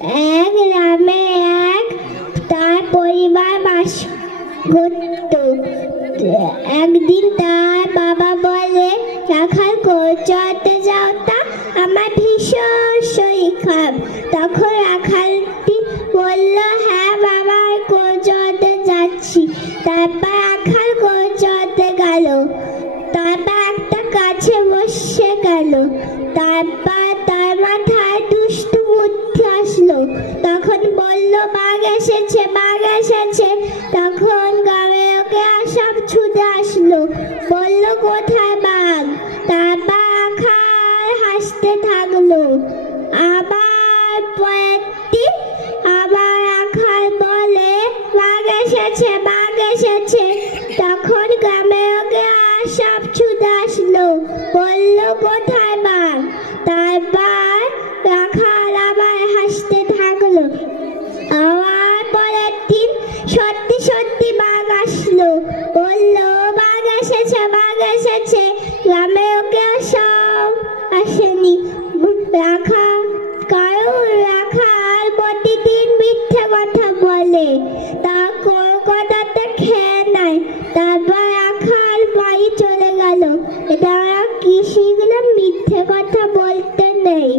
এক গ্রামে তার পরিবার বাস করত। একদিন তার বাবা বলে, রাখাল চড়তে যাও তা, আমার ভীষণ শরীর খারাপ। তখন রাখালটি বলল, হ্যাঁ বাবা, চড়তে যাচ্ছি। তারপর রাখাল চড়তে গেল। তারপর একটা গাছে বসে গেল। তারপর তার মাথায় দুষ্টু বুদ্ধি আসলো। তখন বলল, বাঘ এসেছে, বাঘ এসেছে। তখন গ্রামের লোকেরা সব ছুটে আসলো, বলল, কোথায় বাঘ? তারপর রাখাল হাসতে থাকলো। আবার পরের দিন আবার রাখাল বলে, বাঘ এসেছে, বাঘ এসেছে। তখন গ্রামের লোকেরা সব ছুটে আসলো, বলল, কোথায় বাঘ? তারপর রাখাল আবার হাসতে থাকলো। আবার পরের দিন সত্যি সত্যি বাঘ আসলো, বলল, বাঘ এসেছে, বাঘ এসেছে। গ্রামের লোকেরা সব আসেনি। রাখাল প্রতিদিন মিথ্যে কথা বলে, তা কলকাতাতে খেয়ে নেয়। তারপর রাখাল বাড়ি চলে গেল। এটা আমরা কি শিখলাম? মিথ্যে কথা বলতে নেই।